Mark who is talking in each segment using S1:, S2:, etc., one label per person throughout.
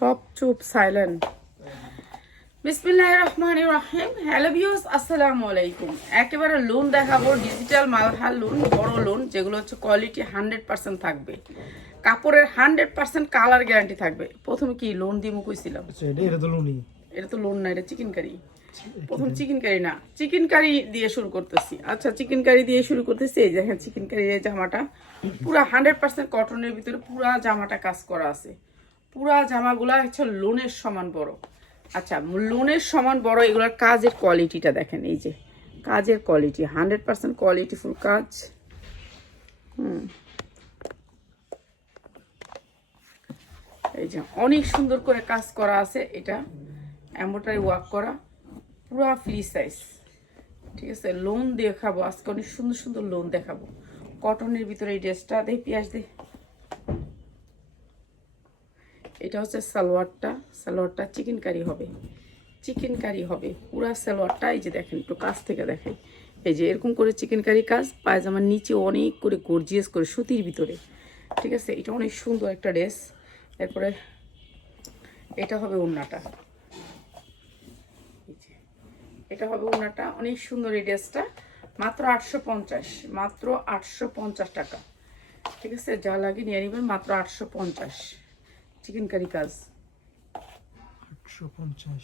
S1: সব চুপ সাইলেন্ট বিসমিল্লাহ রহমান রহিম হ্যালো ভিউস আসসালামু আলাইকুম একেবারে লোন দেখাবো ডিজিটাল মালহার লোন বড় লোন যেগুলো হচ্ছে কোয়ালিটি হান্ড্রেড পার্সেন্ট থাকবে। কাপড়ের হান্ড্রেড পার্সেন্ট কালার গ্যারান্টি থাকবে। প্রথমে কি লোন দিয়ে কইছিলাম?
S2: আচ্ছা এটা এটা তো লোনই
S1: এটা তো লোন না এটা চিকেন কারি প্রথম চিকেন কারি না চিকেন কারি দিয়ে শুরু করতেছি। আচ্ছা চিকেন কারি দিয়ে শুরু করতেছি এই দেখেন চিকেন কারি এই জামাটা। পুরা হান্ড্রেড পার্সেন্ট কটনের ভিতরে পুরা জামাটা কাজ করা আছে। পুরা জামাগুলা হচ্ছে লোনের সমান বড়। আচ্ছা লোনের সমান বড় এগুলোর কাজের কোয়ালিটিটা দেখেন, এই যে। কাজের কোয়ালিটি হান্ড্রেড পার্সেন্ট কোয়ালিটিফুল কাজ। হুম। এই যে, অনেক সুন্দর করে কাজ করা আছে এটা এম্বোটারি ওয়ার্ক করা, পুরা ফ্রি সাইজ ঠিক আছে লোন দেখাবো, আজকে অনেক সুন্দর সুন্দর লোন দেখাবো। কটনের ভিতরে এই ড্রেসটা দে পিয়াজ দে। এটা হচ্ছে সালোয়ারটা সালোয়ারটা চিকেন কারি হবে। চিকেন কারি হবে। পুরা সালোয়ারটা, এই যে দেখেন একটু কাছ থেকে দেখেন। এই যে এরকম করে চিকেন কারি কাজ, পায়জামার নিচে অনেক করে গর্জিয়াস করে সুতির ভিতরে। ঠিক আছে? এটা অনেক সুন্দর একটা ড্রেস। এরপরে এটা হবে ওড়নাটা। এটা হবে ওড়নাটা। অনেক সুন্দর এই ড্রেসটা। মাত্র আটশো পঞ্চাশ, মাত্র আটশো পঞ্চাশ টাকা। ঠিক আছে? যা লাগে নিয়ে নেবেন, মাত্র আটশো পঞ্চাশ। চিকেন কারি কাজ।
S2: আটশো পঞ্চাশ।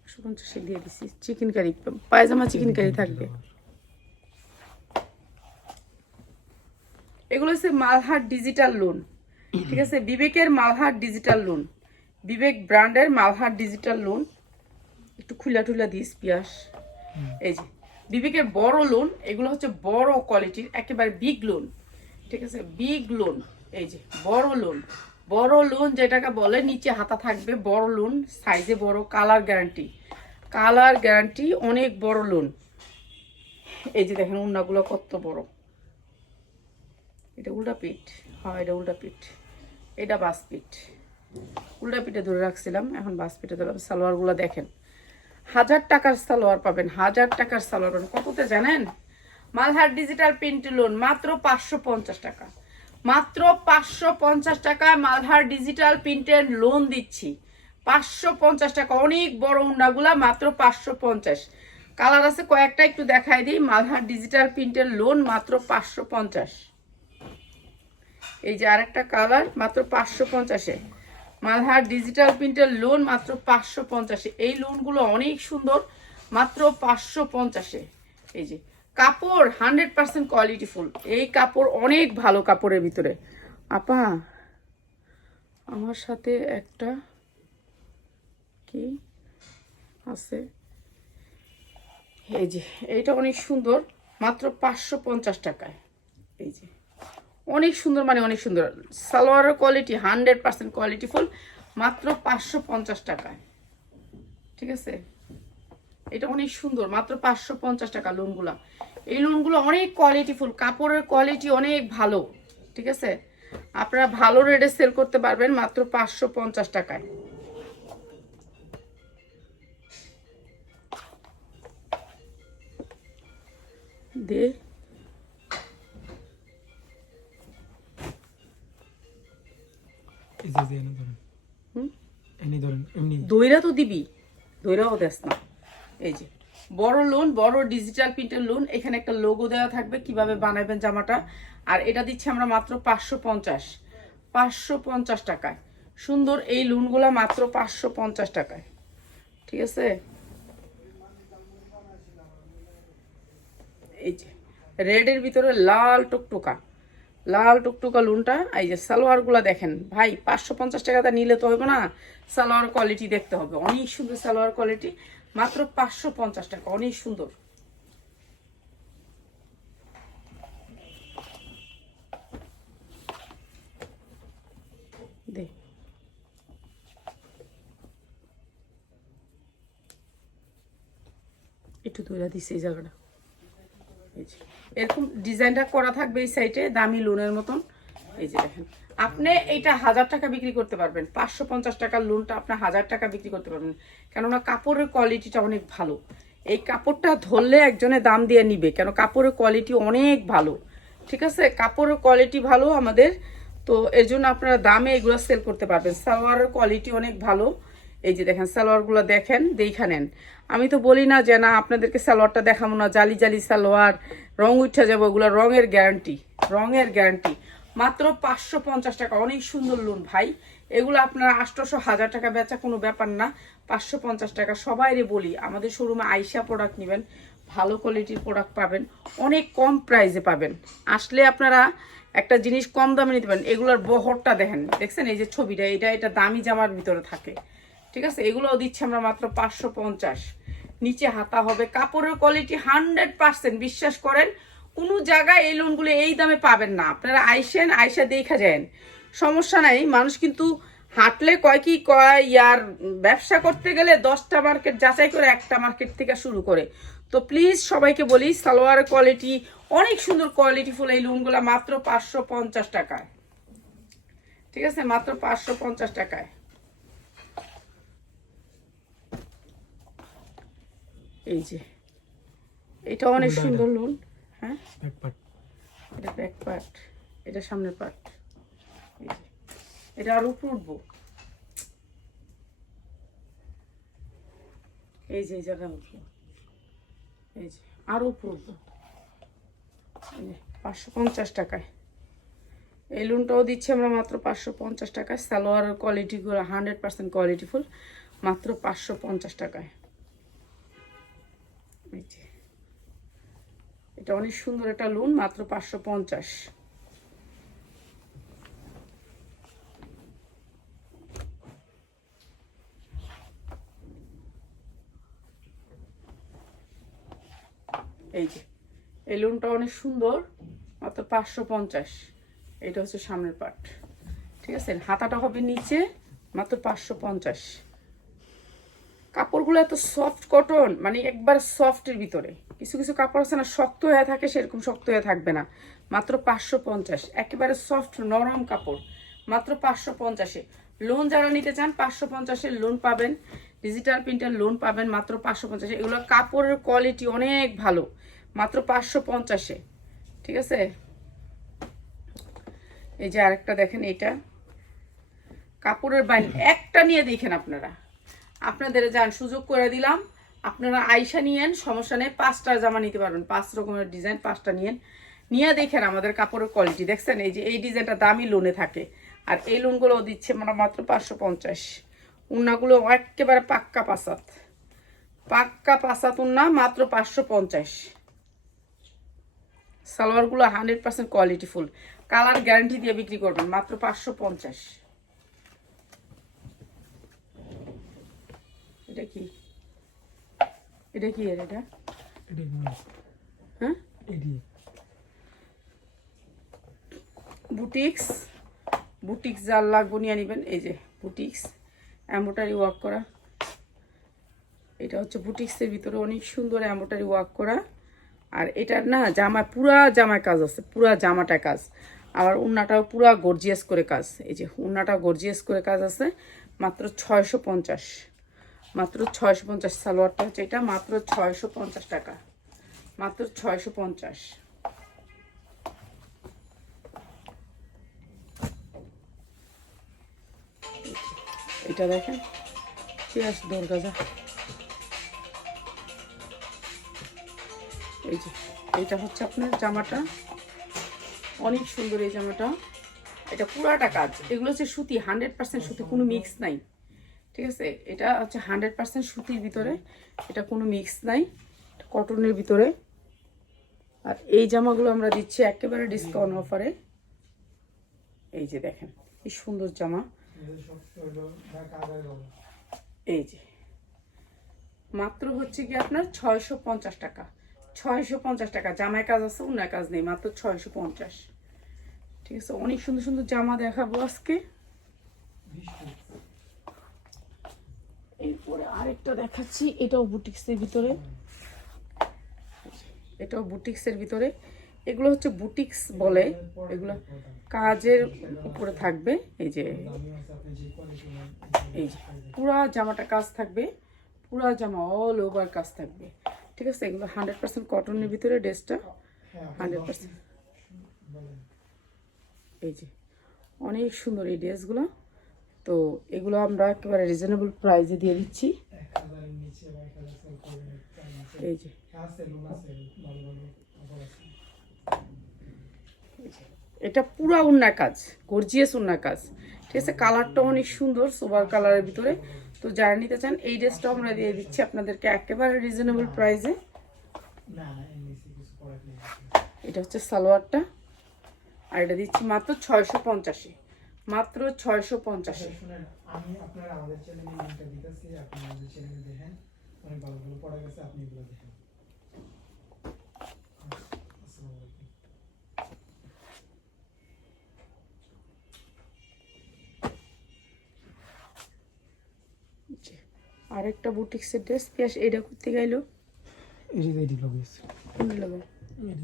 S1: একশো পঞ্চাশে দিয়ে দিছি। চিকেন কারি পায়জামা চিকেন কারি থাকবে। এগুলো হচ্ছে মালহার ডিজিটাল লোন ঠিক আছে? বিবেকের মালহার ডিজিটাল লোন বিবেক ব্র্যান্ডের মালহার ডিজিটাল লোন একটু খুলা টুলা দিস পিয়াস। এই যে বিবেকের বড় লোন এগুলো হচ্ছে বড় কোয়ালিটির একেবারে বিগ লোন ঠিক আছে? বিগ লোন এই যে, বড় লোন বড় লোন যেটাকে বলে, নিচে হাতা থাকবে বড় লোন সাইজে বড় কালার গ্যারান্টি কালার গ্যারান্টি অনেক বড় লোন এই যে দেখেন, উন্নাগুলো কত বড়। এটা উল্টা পিঠ। হ্যাঁ এটা উল্টা পিঠ। এটা বাস পিঠ। উল্টা পিঠে ধরে রাখছিলাম, এখন বাস পিঠে ধরলাম সালোয়ারগুলো দেখেন। হাজার টাকার সালোয়ার পাবেন, হাজার টাকার সালোয়ার। পাবেন কততে জানেন? মালহার ডিজিটাল প্রিন্ট লোন মাত্র পাঁচশো পঞ্চাশ টাকা। মাত্র পাঁচশো পঞ্চাশ টাকায় মালহার ডিজিটাল প্রিন্টের লোন দিচ্ছি। পাঁচশো পঞ্চাশ টাকা, অনেক বড় উন্নাগুলা, মাত্র পাঁচশো পঞ্চাশ। কালার আছে, কয়েকটা একটু দেখাই দিই। মালহার ডিজিটাল প্রিন্টের লোন মাত্র পাঁচশো পঞ্চাশ। এই যে আরেকটা কালার মাত্র পাঁচশো পঞ্চাশে। মালহার ডিজিটাল প্রিন্টের লোন মাত্র পাঁচশো পঞ্চাশে। এই লোনগুলো অনেক সুন্দর, মাত্র পাঁচশো পঞ্চাশে। এই যে কাপড় হান্ড্রেড পার্সেন্ট কোয়ালিটিফুল। এই কাপড় অনেক ভালো কাপড়ের ভিতরে। আপা, আমার সাথে একটা কি আছে? এই যে, এইটা অনেক সুন্দর, মাত্র পাঁচশো পঞ্চাশ টাকায়। এই যে, অনেক সুন্দর মানে অনেক সুন্দর। সালোয়ারের কোয়ালিটি হান্ড্রেড পার্সেন্ট কোয়ালিটিফুল, মাত্র পাঁচশো পঞ্চাশ টাকায়। ঠিক আছে? এটা অনেক সুন্দর, মাত্র পাঁচশো পঞ্চাশ টাকা লোনগুলা। এই লোনগুলো অনেক কোয়ালিটিফুল কাপড়ের কোয়ালিটি অনেক ভালো ঠিক আছে? আপনারা ভালো রেটে সেল করতে পারবেন মাত্র পাঁচশো পঞ্চাশ টাকায়। দে। দইরা তো দিবি দইরাও দেস না। এই যে বড় লোন বড় ডিজিটাল প্রিন্টের লোন এখানে একটা লোগো দেওয়া থাকবে, কীভাবে বানাবেন জামাটা। আর এটা দিচ্ছি আমরা মাত্র পাঁচশো পঞ্চাশ। পাঁচশো পঞ্চাশ টাকায়। সুন্দর, এই লোনগুলা মাত্র পাঁচশো পঞ্চাশ টাকায়। ঠিক আছে? এই যে রেডের ভিতরে লাল টুকটুকা। লাল টুকটুকা লুনটা এই যে সালোয়ারগুলো দেখেন। ভাই, পাঁচশো পঞ্চাশ টাকাটা নিলে তো হবে না, সালোয়ার কোয়ালিটি দেখতে হবে। অনেক সুন্দর সালোয়ার কোয়ালিটি মাত্র পাঁচশো পঞ্চাশ টাকা, অনেক সুন্দর। দে। একটু ধরে দিছে এই জায়গাটা। এরকম ডিজাইনটা করা থাকবে এই সাইডে দামি লোনের মতন। এই যে দেখেন। আপনি এইটা হাজার টাকা বিক্রি করতে পারবেন। পাঁচশো পঞ্চাশ টাকার লোনটা আপনি হাজার টাকা বিক্রি করতে পারবেন। কেননা কাপড়ের কোয়ালিটিটা অনেক ভালো। এই কাপড়টা ধরলে একজনে দাম দিয়ে নিবে, কেন কাপড়ের কোয়ালিটি অনেক ভালো। ঠিক আছে? কাপড়ের কোয়ালিটি ভালো আমাদের, তো এর জন্য আপনারা দামে এগুলো সেল করতে পারবেন। সালোয়ারের কোয়ালিটি অনেক ভালো। এই যে দেখেন, সালোয়ারগুলো দেখেন, দেখা নেন। আমি তো বলি না যে, না, আপনাদেরকে সালোয়ারটা দেখাবো না। জালি জালি সালোয়ার, রং উঠে যাব। ওগুলো রঙের গ্যারান্টি রঙের গ্যারান্টি মাত্র পাঁচশো পঞ্চাশ টাকা। অনেক সুন্দর লোন ভাই। এগুলো আপনারা আটশোশো হাজার টাকা বেচা কোনো ব্যাপার না। পাঁচশো পঞ্চাশ টাকা সবাইরে বলি, আমাদের শোরুমে আইসা প্রোডাক্ট নেবেন, ভালো কোয়ালিটির প্রোডাক্ট পাবেন, অনেক কম প্রাইসে পাবেন। আসলে আপনারা একটা জিনিস কম দামে নিতে পারেন, এগুলোর বহরটা দেখেন। দেখছেন? এই যে ছবিটা, এটা এটা দামি জামার ভিতরে থাকে। ঠিক আছে? এগুলোও দিচ্ছি আমরা মাত্র পাঁচশো পঞ্চাশ। নিচে হাতা হবে, কাপড়ের কোয়ালিটি হান্ড্রেড পার্সেন্ট বিশ্বাস করেন কোনো জায়গায় এই লোনগুলো এই দামে পাবেন না। আপনারা আইসেন আইসা দেখা যান। সমস্যা নাই মানুষ কিন্তু হাঁটলে কয় কি কয় ইয়ার ব্যবসা করতে গেলে দশটা মার্কেট যাচাই করে একটা মার্কেট থেকে শুরু করে। তো প্লিজ সবাইকে বলি সালোয়ার কোয়ালিটি অনেক সুন্দর কোয়ালিটি ফুল এই লোনগুলো মাত্র পাঁচশো পঞ্চাশ টাকায়। ঠিক আছে? মাত্র পাঁচশো পঞ্চাশ টাকায়। এই যে এটা অনেক সুন্দর লোন হ্যাঁ? এটা ব্যাক পার্ট এটা সামনের পার্ট। এটা আর উপর উঠবো। এই যে এই জায়গায় উঠবো এই যে আর উপর উঠবো। পাঁচশো পঞ্চাশ টাকায়। এই লোনটাও দিচ্ছি আমরা মাত্র পাঁচশো পঞ্চাশ টাকায়। সালোয়ারের কোয়ালিটিগুলো হান্ড্রেড পার্সেন্ট কোয়ালিটিফুল মাত্র পাঁচশো পঞ্চাশ টাকায়। এই যে এটা অনেক সুন্দর একটা লোন মাত্র পাঁচশো পঞ্চাশ। এই যে, এই লোনটা অনেক সুন্দর, মাত্র পাঁচশো পঞ্চাশ। এটা হচ্ছে সামনের পার্ট ঠিক আছে, হাতাটা হবে নিচে, মাত্র পাঁচশো পঞ্চাশ। কাপড়গুলো এত সফট কটন মানে একবার সফটের ভিতরে। কিছু কিছু কাপড় আছে না, শক্ত হয়ে থাকে, সেরকম শক্ত হয়ে থাকবে না। মাত্র পাঁচশো পঞ্চাশ, একেবারে সফট নরম কাপড়। মাত্র পাঁচশো পঞ্চাশে। লোন যারা নিতে চান, পাঁচশো পঞ্চাশের লোন পাবেন। ডিজিটাল প্রিন্টের লোন পাবেন, মাত্র পাঁচশো পঞ্চাশে। এগুলো কাপড়ের কোয়ালিটি অনেক ভালো। মাত্র পাঁচশো পঞ্চাশে। ঠিক আছে? এই যে আরেকটা দেখেন এটা কাপড়ের বাইন একটা নিয়ে দেখেন আপনারা। আপনাদের যান, সুযোগ করে দিলাম। আপনারা আইসা নিয়েন, সমস্যা নেই, পাঁচটা জামা নিতে পারবেন। পাঁচ রকমের ডিজাইন, পাঁচটা নিয়েন। নিয়ে দেখেন আমাদের কাপড়ের কোয়ালিটি দেখছেন, এই যে এই ডিজাইনটা দামি লোনে থাকে। আর এই লোনগুলো দিচ্ছে আমরা মাত্র পাঁচশো পঞ্চাশ। উন্নাগুলো একেবারে পাক্কা পাসাত পাক্কা পাসাত উন্না, মাত্র পাঁচশো পঞ্চাশ। সালোয়ারগুলো hundred percent qualityful colour guarantee দিয়ে বিক্রি করবেন, মাত্র পাঁচশো পঞ্চাশ। এটা কি? এটা কি এর এটা? হ্যাঁ? বুটিক্স বুটিক্স যার লাগবো নিয়ে নিবেন এই যে বুটিক্স এম্বোটারি ওয়ার্ক করা। এটা হচ্ছে বুটিক্সের ভিতরে অনেক সুন্দর এম্বোটারি ওয়ার্ক করা। আর এটার না জামা পুরা জামায় কাজ আছে পুরা জামাটা কাজ। আবার উন্নাটাও পুরা গর্জিয়াস করে কাজ। এই যে উন্নাটা গর্জিয়াস করে কাজ আছে মাত্র ছয়শো পঞ্চাশ। মাত্র ছয়শো পঞ্চাশ সালোয়ারটা হচ্ছে এটা, মাত্র ছয়শো পঞ্চাশ টাকা। মাত্র ছয়শো পঞ্চাশ। এটা দেখেন ঠিক আছে দরগাজা এই যে এইটা হচ্ছে আপনার জামাটা। অনেক সুন্দর এই জামাটা। এটা পুরাটা কাজ। এগুলো হচ্ছে সুতি, হান্ড্রেড পার্সেন্ট সুতি, কোনো মিক্স নাই। ঠিক আছে? এটা হচ্ছে হান্ড্রেড পার্সেন্ট সুতির ভিতরে। এটা কোনো মিক্স নাই। কটনের ভিতরে। আর এই জামাগুলো আমরা দিচ্ছি একেবারে ডিসকাউন্ট অফারে এই যে দেখেন, কি সুন্দর জামা। এই যে। মাত্র হচ্ছে কি আপনার ছয়শো পঞ্চাশ টাকা। ছয়শো পঞ্চাশ টাকা। জামায় কাজ আছে অন্য কাজ নেই। মাত্র ছয়শো পঞ্চাশ। ঠিক আছে? অনেক সুন্দর সুন্দর জামা দেখাবো আজকে। এরপরে আরেকটা দেখাচ্ছি, এটাও বুটিক্সের ভিতরে। এটাও বুটিক্সের ভিতরে। এগুলো হচ্ছে বুটিক্স বলে, এগুলো কাজের উপরে থাকবে, এই যে এই যে, পুরা জামাটা কাজ থাকবে, পুরা জামা অল ওভার কাজ থাকবে। ঠিক আছে, এগুলো হান্ড্রেড পার্সেন্ট কটনের ভিতরে, ড্রেসটা হান্ড্রেড পার্সেন্ট এই যে, অনেক সুন্দর এই ড্রেসগুলো। তো এগুলো আমরা একেবারে রিজনেবল প্রাইসে দিয়ে দিচ্ছি। এই যে। এটা পুরা উন্না কাজ গর্জিয়াস উন্না কাজ। ঠিক আছে কালারটা অনেক সুন্দর সোবার কালারের ভিতরে। তো যারা নিতে চান, এই ড্রেসটা আমরা দিয়ে দিচ্ছি আপনাদেরকে একেবারে রিজনেবল প্রাইসে এটা হচ্ছে সালোয়ারটা। আর এটা দিচ্ছি মাত্র ছয়শো পঞ্চাশে। মাত্র ছয়শো পঞ্চাশে।
S2: শুনেন আমি আপনার আমাদের চ্যানেলে লিঙ্কটা দিতেছি আপনি আমাদের চ্যানেলে দেখেন। অনেক ভালো ভালো প্রোডাক্ট আছে আপনি এগুলো দেখেন।
S1: আরেকটা বুটিক্সের ড্রেস পেঁয়াজ এটা করতে গেলো
S2: এই যে এডি লগে আছে।
S1: কোন লাগা
S2: এই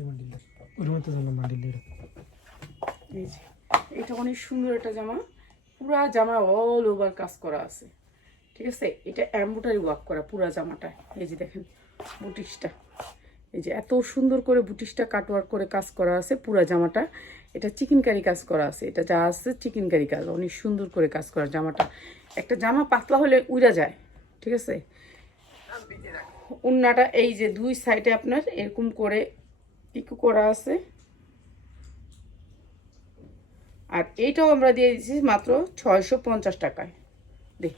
S2: ওর মধ্যে জানলাম
S1: এই যে। এটা অনেক সুন্দর একটা জামা। পুরা জামা অল ওভার কাজ করা আছে। ঠিক আছে? এটা এম্বোটারি ওয়ার্ক করা পুরা জামাটা। এই যে দেখেন বুটিক্সটা এই যে এত সুন্দর করে বুটিক্সটা কাটওয়ার্ক করে কাজ করা আছে পুরা জামাটা। এটা চিকেন কারি কাজ করা আছে। এটা যা আছে চিকেন কারি কাজ। অনেক সুন্দর করে কাজ করা জামাটা। একটা জামা পাতলা হলে উড়া যায়। ঠিক আছে? উন্নাটা এই যে দুই সাইডে আপনার এরকম করে ইকু করা আছে। আর এইটাও আমরা দিয়ে দিচ্ছি মাত্র ছয়শো পঞ্চাশ টাকায়। দেখ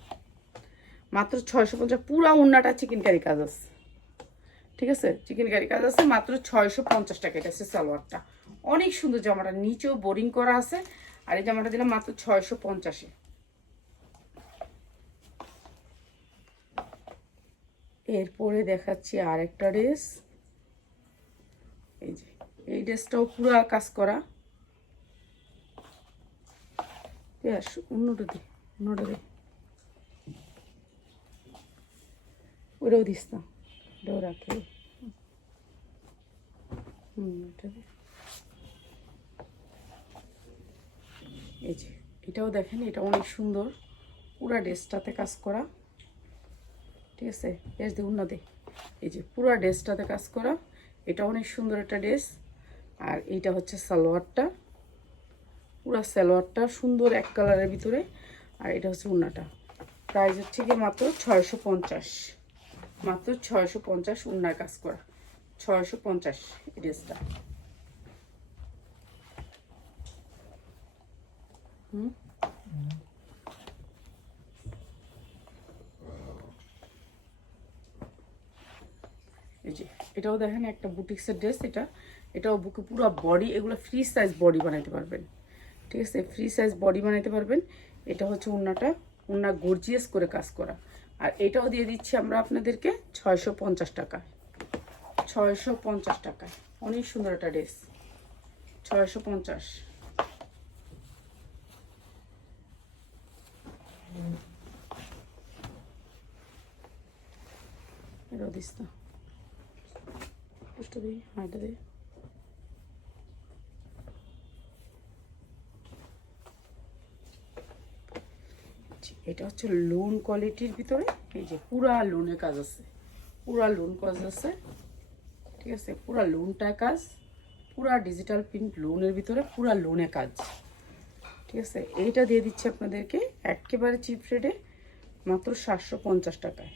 S1: মাত্র ছয়শো পঞ্চাশ, পুরা উন্নাটা চিকেন কারি কাজ আছে। ঠিক আছে? চিকেন কারি কাজ আছে, মাত্র ছয়শো পঞ্চাশ টাকা এটা হচ্ছে সালোয়ারটা। অনেক সুন্দর জামাটা, নিচেও বোরিং করা আছে, আর এই জামাটা দিলাম মাত্র ছয়শো পঞ্চাশে। এরপরে দেখাচ্ছি আরেকটা ড্রেস এই যে, এই ড্রেসটাও পুরা কাজ করা। পেঁয়াজ অন্যটা দে অন্যটা দে ওটাও দিস না ওটাও রাখে হুম দে এই যে, এটাও দেখেন, এটা অনেক সুন্দর। পুরা ড্রেসটাতে কাজ করা। ঠিক আছে? পেঁয়াজ দে উন্না দে এই যে, পুরা ড্রেসটাতে কাজ করা। এটা অনেক সুন্দর একটা ড্রেস। আর এইটা হচ্ছে সালোয়ারটা। পুরো সালোয়ারটা সুন্দর এক কালারের ভিতরে, আর এটা হচ্ছে উন্নাটা। প্রাইস হচ্ছে গিয়ে মাত্র ছয়শো পঞ্চাশ। মাত্র ছয়শো পঞ্চাশ উন্নার কাজ করা। ছয়শো পঞ্চাশ ড্রেসটা। হুম? এই যে, এটাও দেখেন একটা বুটিক্সের ড্রেস এটা। এটাও বুকে পুরো বডি এগুলো ফ্রি সাইজ বডি বানাইতে পারবেন। ঠিক আছে ফ্রি সাইজ বডি বানাইতে পারবেন। এটা হচ্ছে উন্নাটা, উন্না গর্জিয়াস করে কাজ করা। আর এটাও দিয়ে দিচ্ছি আমরা আপনাদেরকে ছয়শো পঞ্চাশ টাকা। ছয়শো পঞ্চাশ টাকায়। অনেক সুন্দর একটা ড্রেস ছয়শো পঞ্চাশ। দিস না হ্যাঁ এটা দিই। এটা হচ্ছে লোন কোয়ালিটির ভিতরে, এই যে পুরা লোনের কাজ আছে। পুরা লোন কাজ আছে, ঠিক আছে? পুরা লোনটা কাজ, পুরা ডিজিটাল প্রিন্ট লোনের ভিতরে পুরা লোনে কাজ। ঠিক আছে? এইটা দিয়ে দিচ্ছি আপনাদেরকে, একেবারে চিপ রেটে মাত্র সাতশো পঞ্চাশ টাকায়।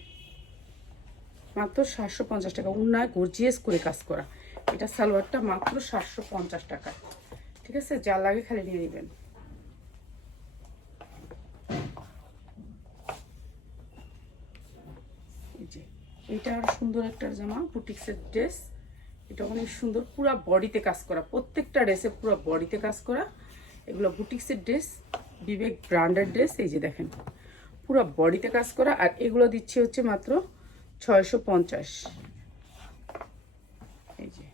S1: মাত্র সাতশো পঞ্চাশ টাকা উন্নয় গর্জিয়াস করে কাজ করা। এটা সালোয়ারটা মাত্র সাতশো পঞ্চাশ টাকা ঠিক আছে? যা লাগে খালি নিয়ে নেবেন এই যে এটা সুন্দর একটা জামা, বুটিক্সের ড্রেস এটা অনেক সুন্দর, পুরো বডিতে কাজ করা। প্রত্যেকটা ড্রেসে পুরো বডিতে কাজ করা। এগুলো বুটিক্সের ড্রেস বিবেক ব্র্যান্ডের ড্রেস এই যে দেখেন। পুরো বডিতে কাজ করা, আর এগুলো দিচ্ছি হচ্ছে মাত্র ছয়শো পঞ্চাশ। এই যে।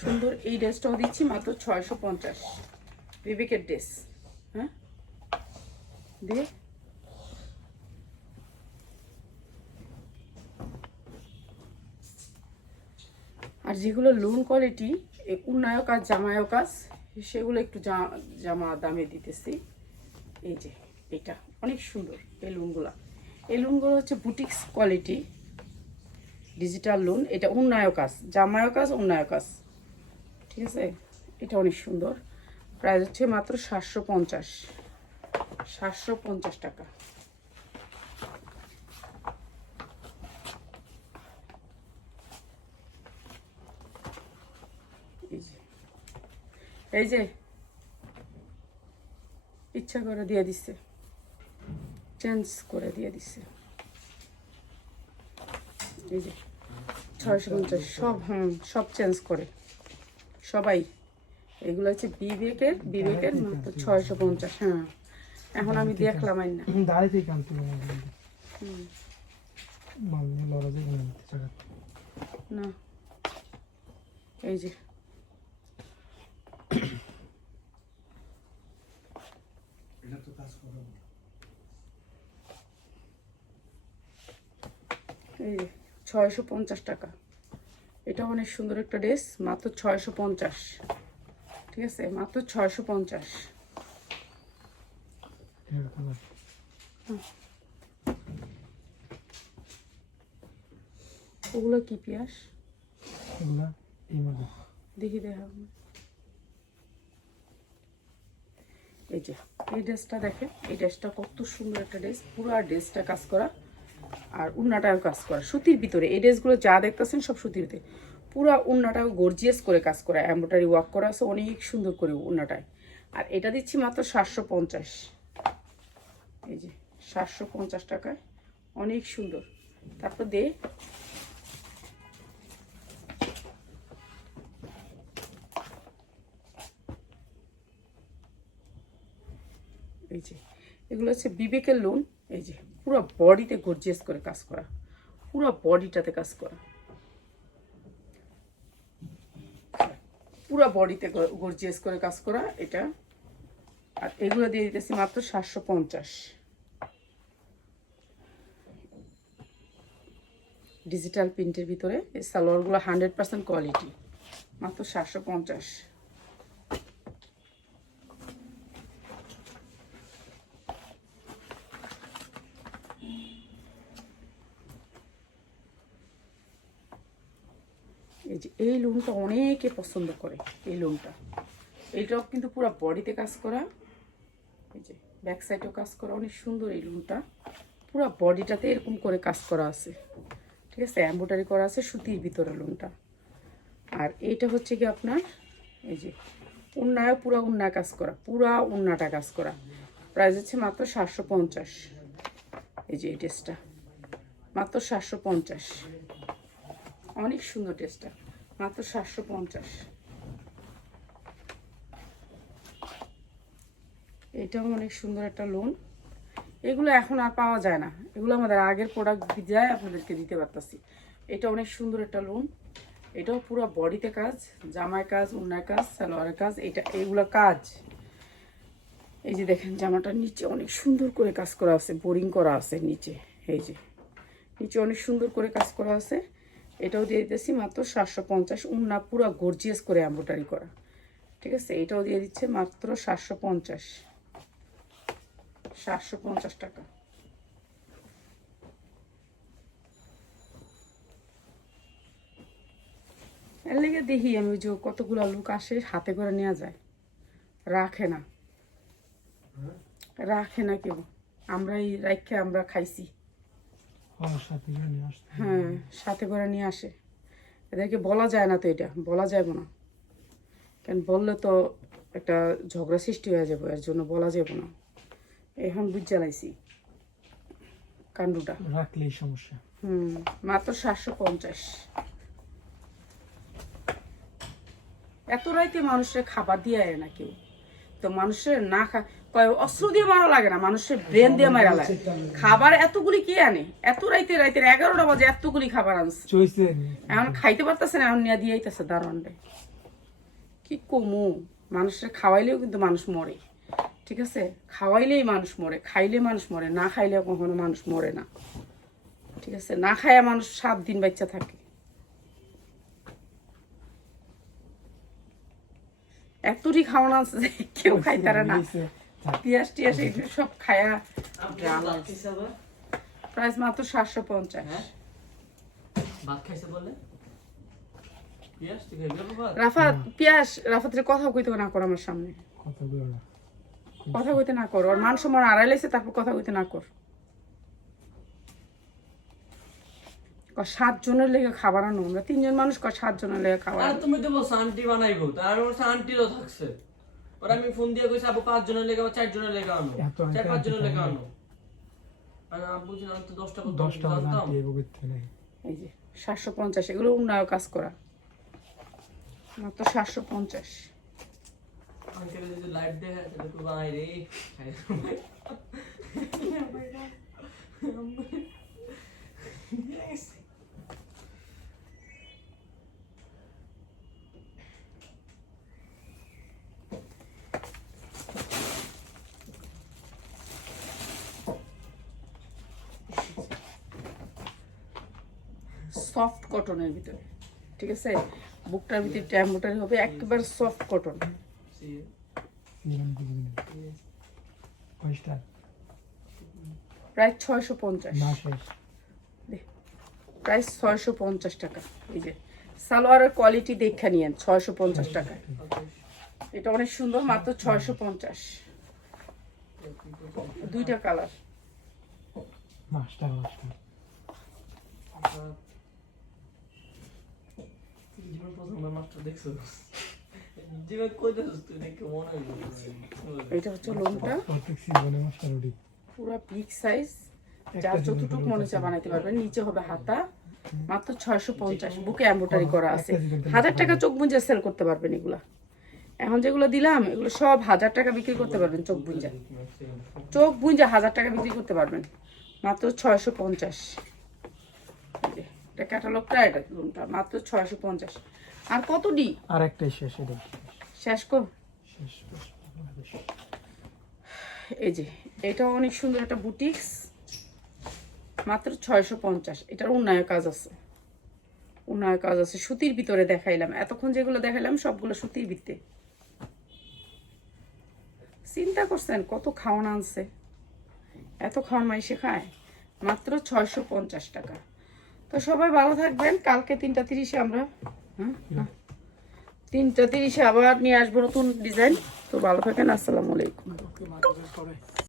S1: সুন্দর, এই ড্রেসটাও দিচ্ছি মাত্র ছয়শো পঞ্চাশ। বিবেকের ড্রেস হ্যাঁ? দিয়ে আর যেগুলো লোন কোয়ালিটি উন্নয় কাজ জামায়ক কাজ সেগুলো একটু জামা দামে দিতেছি। এই যে, এটা অনেক সুন্দর, এই লোনগুলো এই লোনগুলো হচ্ছে বুটিক্স কোয়ালিটি ডিজিটাল লোন এটা উন্নয়ক কাজ জামায়ক কাজ উন্নয় কাজ ঠিক আছে? এটা অনেক সুন্দর। প্রাইস হচ্ছে মাত্র সাতশো পঞ্চাশ। সাতশো পঞ্চাশ টাকা এই যে এই যে ইচ্ছা করে দিয়ে দিচ্ছে চেঞ্জ করে দিয়ে দিচ্ছে এই যে ছয়শো পঞ্চাশ সব হুম সব চেঞ্জ করে। সবাই এগুলো হচ্ছে বিবেকের বিবেকের মাত্র ছয়শো পঞ্চাশ হ্যাঁ। এখন আমি দেখলাম আইন না।
S2: জায়গা
S1: না। এই যে
S2: এটা তো কাজ করো
S1: এই ছয়শো পঞ্চাশ টাকা। এটা অনেক সুন্দর একটা ড্রেস মাত্র ছয়শো পঞ্চাশ। ঠিক আছে? মাত্র ছয়শো পঞ্চাশ। ওগুলো কি পিয়াস? দেখি দেখা এই যে, এই ড্রেসটা দেখেন, এই ড্রেসটা কত সুন্দর একটা ড্রেস, পুরো ড্রেসটা কাজ করা আর উন্নাটাও কাজ করা, সুতির ভিতরে। এই ড্রেসগুলো যা দেখতেছেন সব সুতির ভিতরে। পুরা উন্নাটাও গর্জিয়াস করে কাজ করা এম্ব্রয়ডারি ওয়ার্ক করা আছে, অনেক সুন্দর করে উন্নাটায়। আর এটা দিচ্ছি মাত্র সাতশো পঞ্চাশ। এই যে, সাতশো পঞ্চাশ টাকায়, অনেক সুন্দর। তারপর দে এগুলো হচ্ছে বিবেকের লোন এই যে পুরো বডিতে গর্জিয়াস করে কাজ করা, পুরো বডিটাতে কাজ করা। পুরো বডিতে গর্জিয়াস করে কাজ করা এটা। আর এগুলো দিয়ে দিতেছি মাত্র সাতশো পঞ্চাশ। ডিজিটাল প্রিন্টের ভিতরে এই সালোয়ারগুলো হান্ড্রেড পার্সেন্ট কোয়ালিটি মাত্র সাতশো পঞ্চাশ এই লোনটা অনেকে পছন্দ করে এই লোনটা এইটাও কিন্তু পুরো বডিতে কাজ করা। এই যে ব্যাক সাইডেও কাজ করা। অনেক সুন্দর এই লোনটা পুরো বডিটাতে এরকম করে কাজ করা আছে। ঠিক আছে? এম্ব্রয়ডারি করা আছে সুতির ভিতরে লোনটা আর এইটা হচ্ছে কি আপনার, এই যে উন্নায় পুরো উন্না কাজ করা। পুরা উন্নাটা কাজ করা। প্রাইস হচ্ছে মাত্র সাতশো পঞ্চাশ। এই যে, এই ড্রেসটা মাত্র সাতশো পঞ্চাশ। অনেক সুন্দর ড্রেসটা মাত্র সাতশো পঞ্চাশ। এটাও অনেক সুন্দর একটা লোন এগুলো এখন আর পাওয়া যায় না। এগুলো আমাদের আগের প্রোডাক্ট যায় আপনাদেরকে দিতে পারতাছি। এটা অনেক সুন্দর একটা লোন এটাও পুরো বডিতে কাজ, জামায় কাজ, উন্নায় কাজ, সালোয়ারের কাজ, এটা এইগুলো কাজ। এই যে দেখেন, জামাটার নিচে অনেক সুন্দর করে কাজ করা আছে, বোরিং করা আছে নিচে। এই যে, নিচে অনেক সুন্দর করে কাজ করা আছে। এটাও দিয়ে দিতেছি মাত্র সাতশো পঞ্চাশ। উন্না পুরো গর্জিয়াস করে এম্ব্রয়ডারি করা। ঠিক আছে? এটাও দিয়ে দিচ্ছে মাত্র সাতশো পঞ্চাশ। সাতশো পঞ্চাশ টাকা। এর লেগে দেখি আমি যে কতগুলো লোক আসে হাতে করে নেওয়া যায়। রাখে না। রাখে না কেউ। আমরাই রাখে আমরা খাইছি
S2: হওয়ার সাথে করে নিয়ে আসতে
S1: হ্যাঁ সাথে করে নিয়ে আসে। এদেরকে বলা যায় না তো এটা বলা যাবে না। কেন বললে তো একটা ঝগড়া সৃষ্টি হয়ে যাবে এর জন্য বলা যাবে না। এখন বুঝ জ্বালাইছি। কাণ্ডুটা।
S2: রাখলেই সমস্যা।
S1: হুম মাত্র সাতশো পঞ্চাশ। এত রাইতে মানুষের খাবার দিয়ে আয় না কেউ। তো মানুষের না খা অস্ত্র দিয়ে মারা লাগে না মানুষের ব্রেন দিয়ে মারা লাগে। খাবার এতগুলি কে আনে? এত রাইতে রাইতে এগারোটা বাজে এতগুলি খাবার আনছে। এখন খাইতে পারতেছে না এখন নিয়ে দিয়ে আইতেছে দারোয়ানরে কি কমু? মানুষের খাওয়াইলেও কিন্তু মানুষ মরে। ঠিক আছে? খাওয়াইলেই মানুষ মরে খাইলে মানুষ মরে না খাইলে কখনো মানুষ মরে না। ঠিক আছে? না খায়া মানুষ সাত দিন বাচ্চা থাকে। এতটি খাওয়ানো আছে যে কেউ খাইতারে না। টিয়াস এগুলো সব খায়া প্রাইস মাত্র সাতশো পঞ্চাশ।
S3: পেঁয়াজ
S1: রাফাত পিয়াস রাফাতের কথা কইতে না কর আমার সামনে।
S2: কত বড় না।
S1: কথা কইতে না কর। ওর মান সম্মান আড়াই লাইছে তারপর কথা কইতে না কর। সাত জনের লেগে খাবার আনো। আমরা তিনজন মানুষ সাত জনের লেগে খাবার।
S3: তুমি তো বলছো আন্টি বানাইবো তার আন্টিরও থাকছে। ওর আমি ফোন দিয়ে কইছি আবু পাঁচ জনের লেগে চার জনের লেগে আনো। চার পাঁচ জনের লেগে আনো। আর আব্বু যে আনতে দশটা করতাম,
S2: দশটা
S3: জানতাম।
S1: এই যে সাতশো পঞ্চাশ এগুলো উন্নয় কাজ করা। মাত্র সাতশো পঞ্চাশ।
S3: আঙ্কেল যদি লাইট দেখে তাহলে তো ভাই রে। খাই
S1: সফট কটনের ভিতরে ঠিক আছে? বুকটার ভিতরে ট্যাম্বোটারি হবে একেবারে সফট কটন প্রায় ছয়শো পঞ্চাশ।
S2: না
S1: প্রায় ছয়শো পঞ্চাশ টাকা। এই যে সালোয়ারের কোয়ালিটি দেখে নিয়েন ছয়শো পঞ্চাশ টাকা। এটা অনেক সুন্দর মাত্র ছয়শো পঞ্চাশ। দুইটা কালার।
S2: Master master.
S3: জীবন মাত্র দেখছ জীবন কই তুই দেখে মনে
S1: এটা হচ্ছে লোনটা পুরো বিগ সাইজ যার যতটুকু মনে হচ্ছে বানাইতে পারবেন নিচে হবে হাতা। মাত্র ছয়শো পঞ্চাশ। বুকে এম্বোটারি করা আছে। হাজার টাকা চোখ বুঞ্জা সেল করতে পারবেন এগুলা। এখন যেগুলো দিলাম এগুলো সব হাজার টাকা বিক্রি করতে পারবেন চোখ বুঞ্জা। চোখ বুঞ্জা হাজার টাকা বিক্রি করতে পারবেন। মাত্র ছয়শো পঞ্চাশ। এটা ক্যাটালগটা এটা লোনটা মাত্র ছয়শো পঞ্চাশ। আর কত ডি
S2: আর একটাই শেষ এটা
S1: শেষ। কর। এই যে এটা অনেক সুন্দর একটা বুটিক্স। মাত্র ছয়শো পঞ্চাশ। এটার উন্নয়ন কাজ আছে। উন্নয়ন কাজ আছে। সুতির ভিতরে দেখাইলাম। এতক্ষণ যেগুলো দেখাইলাম সবগুলো সুতির ভিতরে চিন্তা করছেন কত খাওয়ান আনছে? এত খাওয়ান মাইসে খায়? মাত্র ছয়শো পঞ্চাশ টাকা। তো সবাই ভালো থাকবেন। কালকে তিনটা তিরিশে আমরা। তিনটা তিরিশে আবার নিয়ে আসব নতুন ডিজাইন তো ভালো থাকেন আসসালামু আলাইকুম।